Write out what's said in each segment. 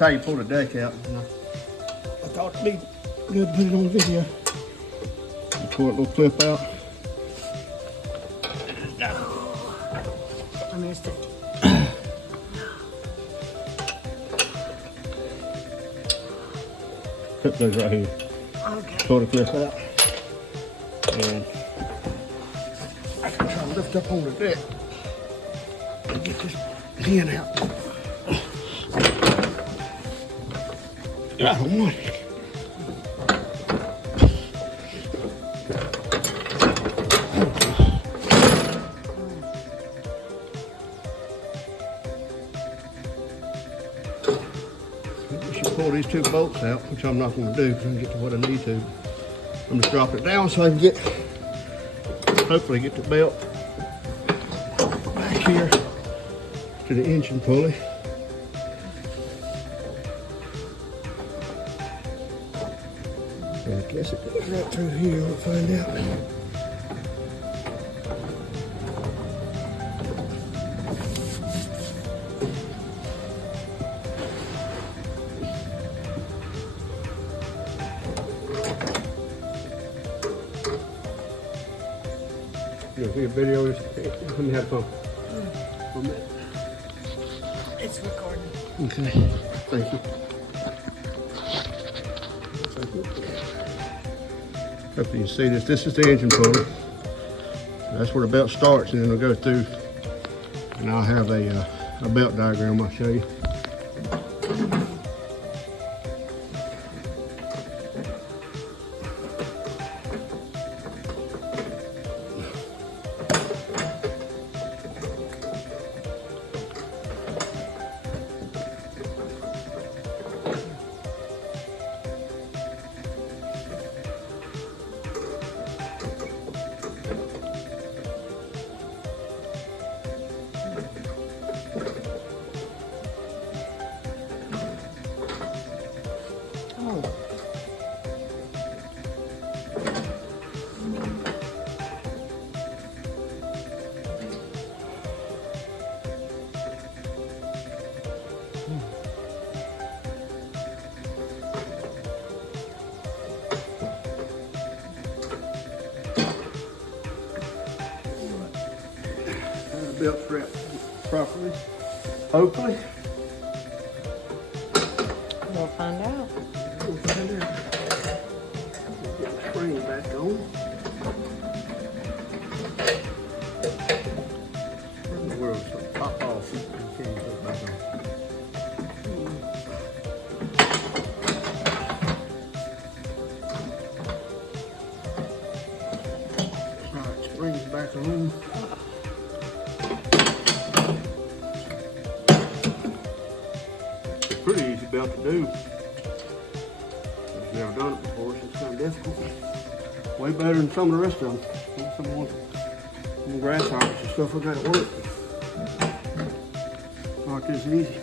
how you pull the deck out. You know? I thought it'd be good to put it on video. You pull that little clip out. I missed it. Clip those right here. Okay. Pull the clip out. And I can try to lift up on the deck and get this pin out. I don't want it. Pull these two bolts out, which I'm not going to do because I can get to what I need to. I'm just dropping it down so I can get, hopefully get the belt back here to the engine pulley. And I guess it goes right through here, we'll find out. You see a video? Let me have fun. For a minute. It's recording. Okay. Thank you. Hopefully you can see this. This is the engine pulley. That's where the belt starts, and then it'll go through. And I'll have a belt diagram I'll show you. Belt strapped properly, hopefully. We'll find out. We'll find out. Get the spring back on. The world's gonna pop off. You can't put it back on. All right, springs back on. Pretty easy belt to do. I've never done it before, so it's kind of difficult. Way better than some of the rest of them. Some grasshoppers and stuff I got at work. Not this easy.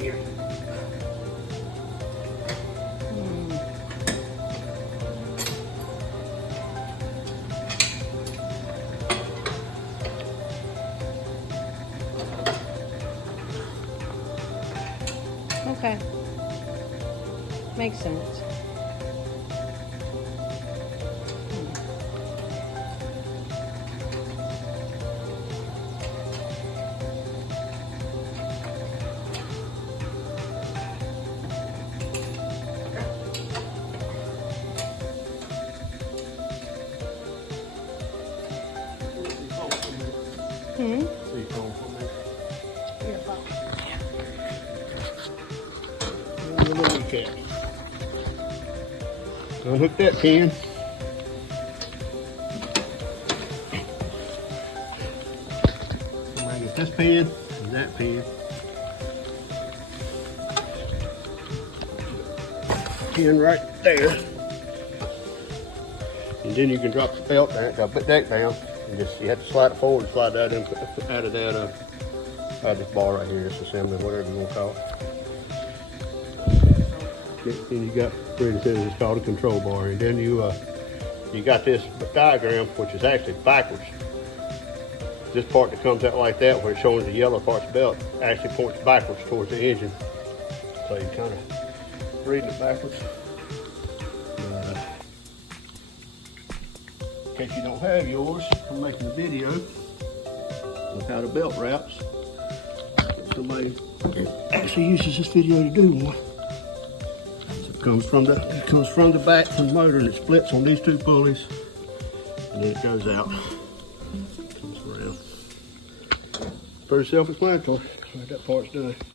Here. Okay. Makes sense. Unhook that pin. I'm gonna get this pin and that pin. Pin right there. And then you can drop the belt down, put that down, and just you have to slide it forward and slide that in, out of that out of this bar right here, this assembly, whatever you want to call it. and you got, read it says it's called a control bar. And then you got this diagram, which is actually backwards. This part that comes out like that, where it shows the yellow part's belt, actually points backwards towards the engine. So you're kind of reading it backwards. In case you don't have yours, I'm making a video of how the belt wraps. Somebody actually uses this video to do one. So it comes from the back from the motor, and it splits on these two pulleys, and then it goes out. Comes around. Pretty self-explanatory. All right, that part's done.